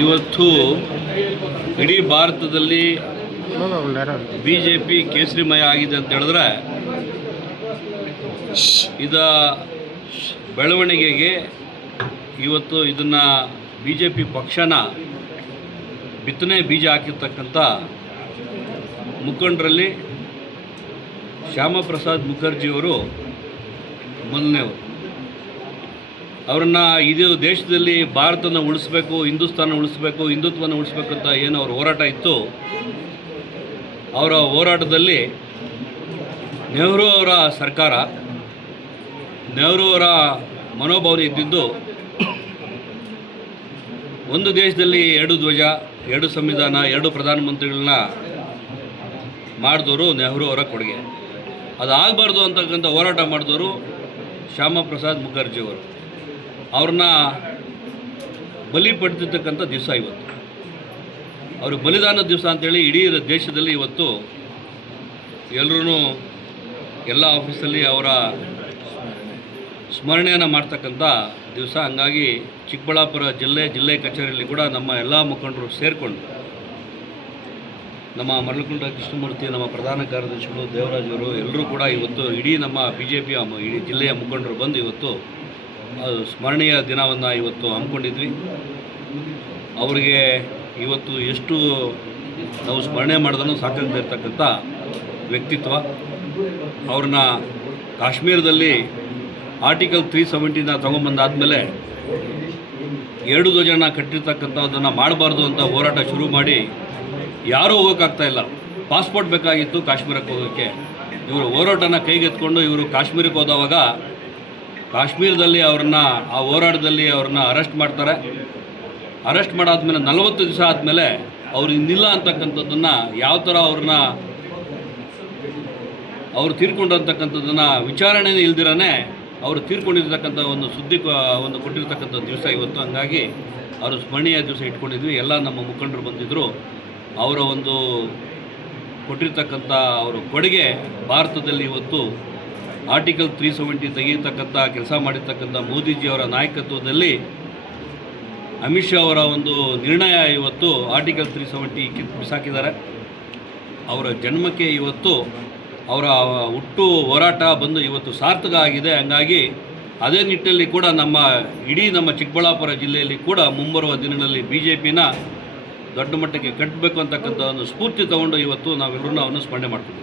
ಇವತ್ತು ಇಡೀ ಭಾರತದಲ್ಲಿ BJP ಕೇಸರಿಮಯ ಆಗಿದೆ ಅಂತ ಹೇಳಿದ್ರೆ ಇದ ಬೆಳವಣಿಗೆಗೆ ಇವತ್ತು ಇದನ್ನು BJP ಪಕ್ಷನ ಬಿತ್ತನೆ ಬೀಜ ಹಾಕಿರ್ತಕ್ಕಂಥ ಮುಖಂಡರಲ್ಲಿ ಶ್ಯಾಮಪ್ರಸಾದ್ ಮುಖರ್ಜಿಯವರು ಮೊದಲನೇವರು. ಅವರನ್ನು ಇದು ದೇಶದಲ್ಲಿ ಭಾರತನ ಉಳಿಸ್ಬೇಕು, ಹಿಂದೂಸ್ತಾನ ಉಳಿಸ್ಬೇಕು, ಹಿಂದುತ್ವನ ಉಳಿಸ್ಬೇಕು ಅಂತ ಏನು ಅವ್ರ ಹೋರಾಟ ಇತ್ತು, ಅವರ ಹೋರಾಟದಲ್ಲಿ ನೆಹರು ಅವರ ಸರ್ಕಾರ, ನೆಹರು ಅವರ ಮನೋಭಾವನೆ ಇದ್ದಿದ್ದು ಒಂದು ದೇಶದಲ್ಲಿ ಎರಡು ಧ್ವಜ, ಎರಡು ಸಂವಿಧಾನ, ಎರಡು ಪ್ರಧಾನಮಂತ್ರಿಗಳನ್ನ ಮಾಡಿದವರು ನೆಹರು ಅವರ ಕೊಡುಗೆ. ಅದಾಗಬಾರ್ದು ಅಂತಕ್ಕಂಥ ಹೋರಾಟ ಮಾಡಿದವರು ಶ್ಯಾಮಪ್ರಸಾದ್ ಮುಖರ್ಜಿಯವರು. ಅವ್ರನ್ನ ಬಲಿ ಪಡೆದಿರ್ತಕ್ಕಂಥ ದಿವಸ ಇವತ್ತು, ಅವರು ಬಲಿದಾನ ದಿವಸ ಅಂತೇಳಿ ಇಡೀ ದೇಶದಲ್ಲಿ ಇವತ್ತು ಎಲ್ಲರೂ ಎಲ್ಲ ಆಫೀಸಲ್ಲಿ ಅವರ ಸ್ಮರಣೆಯನ್ನು ಮಾಡ್ತಕ್ಕಂಥ ದಿವಸ. ಹಂಗಾಗಿ ಚಿಕ್ಕಬಳ್ಳಾಪುರ ಜಿಲ್ಲೆ ಕಚೇರಿಯಲ್ಲಿ ಕೂಡ ನಮ್ಮ ಎಲ್ಲ ಮುಖಂಡರು ಸೇರಿಕೊಂಡು, ನಮ್ಮ ಮರಳಕುಂಡ ಕೃಷ್ಣಮೂರ್ತಿ, ನಮ್ಮ ಪ್ರಧಾನ ಕಾರ್ಯದರ್ಶಿಗಳು ದೇವರಾಜ್ ಅವರು ಎಲ್ಲರೂ ಕೂಡ ಇವತ್ತು ಇಡೀ ನಮ್ಮ BJP ಇಡೀ ಜಿಲ್ಲೆಯ ಮುಖಂಡರು ಬಂದು ಇವತ್ತು ಸ್ಮರಣೀಯ ದಿನವನ್ನು ಇವತ್ತು ಹಮ್ಮಿಕೊಂಡಿದ್ವಿ. ಅವರಿಗೆ ಇವತ್ತು ಎಷ್ಟು ನಾವು ಸ್ಮರಣೆ ಮಾಡೋದನ್ನು ಸಾಕಾಗದೇ ಇರ್ತಕ್ಕಂಥ ವ್ಯಕ್ತಿತ್ವ. ಅವ್ರನ್ನ ಕಾಶ್ಮೀರದಲ್ಲಿ ಆರ್ಟಿಕಲ್ 370 ತೊಗೊಂಬಂದಾದಮೇಲೆ ಎರಡು ಧ್ವಜನ ಕಟ್ಟಿರ್ತಕ್ಕಂಥದ್ದನ್ನು ಮಾಡಬಾರ್ದು ಅಂತ ಹೋರಾಟ ಶುರು ಮಾಡಿ ಯಾರೂ ಹೋಗೋಕ್ಕಾಗ್ತಾಯಿಲ್ಲ. ಪಾಸ್ಪೋರ್ಟ್ ಬೇಕಾಗಿತ್ತು ಕಾಶ್ಮೀರಕ್ಕೆ ಹೋಗೋಕ್ಕೆ. ಇವರು ಹೋರಾಟನ ಕೈಗೆತ್ಕೊಂಡು ಇವರು ಕಾಶ್ಮೀರಕ್ಕೆ ಹೋದವಾಗ ಕಾಶ್ಮೀರದಲ್ಲಿ ಅವ್ರನ್ನ ಆ ಹೋರಾಟದಲ್ಲಿ ಅವ್ರನ್ನ ಅರೆಸ್ಟ್ ಮಾಡ್ತಾರೆ. ಅರೆಸ್ಟ್ ಮಾಡಾದ್ಮೇಲೆ 40 ದಿವಸ ಆದಮೇಲೆ ಅವ್ರು ಇನ್ನಿಲ್ಲ ಅಂತಕ್ಕಂಥದ್ದನ್ನು, ಯಾವ ಥರ ಅವರು ತೀರ್ಕೊಂಡಂತಕ್ಕಂಥದ್ದನ್ನು ವಿಚಾರಣೆನೇ ಇಲ್ದಿರನೇ ಅವರು ತೀರ್ಕೊಂಡಿರ್ತಕ್ಕಂಥ ಒಂದು ಸುದ್ದಿ ಕೊಟ್ಟಿರ್ತಕ್ಕಂಥ ದಿವಸ ಇವತ್ತು. ಹಂಗಾಗಿ ಅವರು ಸ್ಮರಣೀಯ ದಿವಸ ಇಟ್ಕೊಂಡಿದ್ವಿ. ಎಲ್ಲ ನಮ್ಮ ಮುಖಂಡರು ಬಂದಿದ್ದರು. ಅವರ ಒಂದು ಕೊಟ್ಟಿರ್ತಕ್ಕಂಥ ಅವರ ಕೊಡುಗೆ ಭಾರತದಲ್ಲಿ ಇವತ್ತು ಆರ್ಟಿಕಲ್ 370 ತೆಗೆಯತಕ್ಕಂಥ ಕೆಲಸ ಮಾಡಿರ್ತಕ್ಕಂಥ ಮೋದಿಜಿಯವರ ನಾಯಕತ್ವದಲ್ಲಿ ಅಮಿತ್ ಶಾ ಅವರ ಒಂದು ನಿರ್ಣಯ ಇವತ್ತು ಆರ್ಟಿಕಲ್ 370 ಬಿಸಾಕಿದ್ದಾರೆ. ಅವರ ಜನ್ಮಕ್ಕೆ ಇವತ್ತು ಅವರ ಹುಟ್ಟು ಹೋರಾಟ ಬಂದು ಇವತ್ತು ಸಾರ್ಥಕ ಆಗಿದೆ. ಹಂಗಾಗಿ ಅದೇ ನಿಟ್ಟಿನಲ್ಲಿ ಕೂಡ ಇಡೀ ನಮ್ಮ ಚಿಕ್ಕಬಳ್ಳಾಪುರ ಜಿಲ್ಲೆಯಲ್ಲಿ ಕೂಡ ಮುಂಬರುವ ದಿನಗಳಲ್ಲಿ BJPನ ದೊಡ್ಡ ಮಟ್ಟಕ್ಕೆ ಕಟ್ಟಬೇಕು ಅಂತಕ್ಕಂಥ ಒಂದು ಸ್ಫೂರ್ತಿ ತಗೊಂಡು ಇವತ್ತು ನಾವೆಲ್ಲರೂ ಅವನ್ನ ಸ್ಮರಣೆ ಮಾಡ್ತೀವಿ.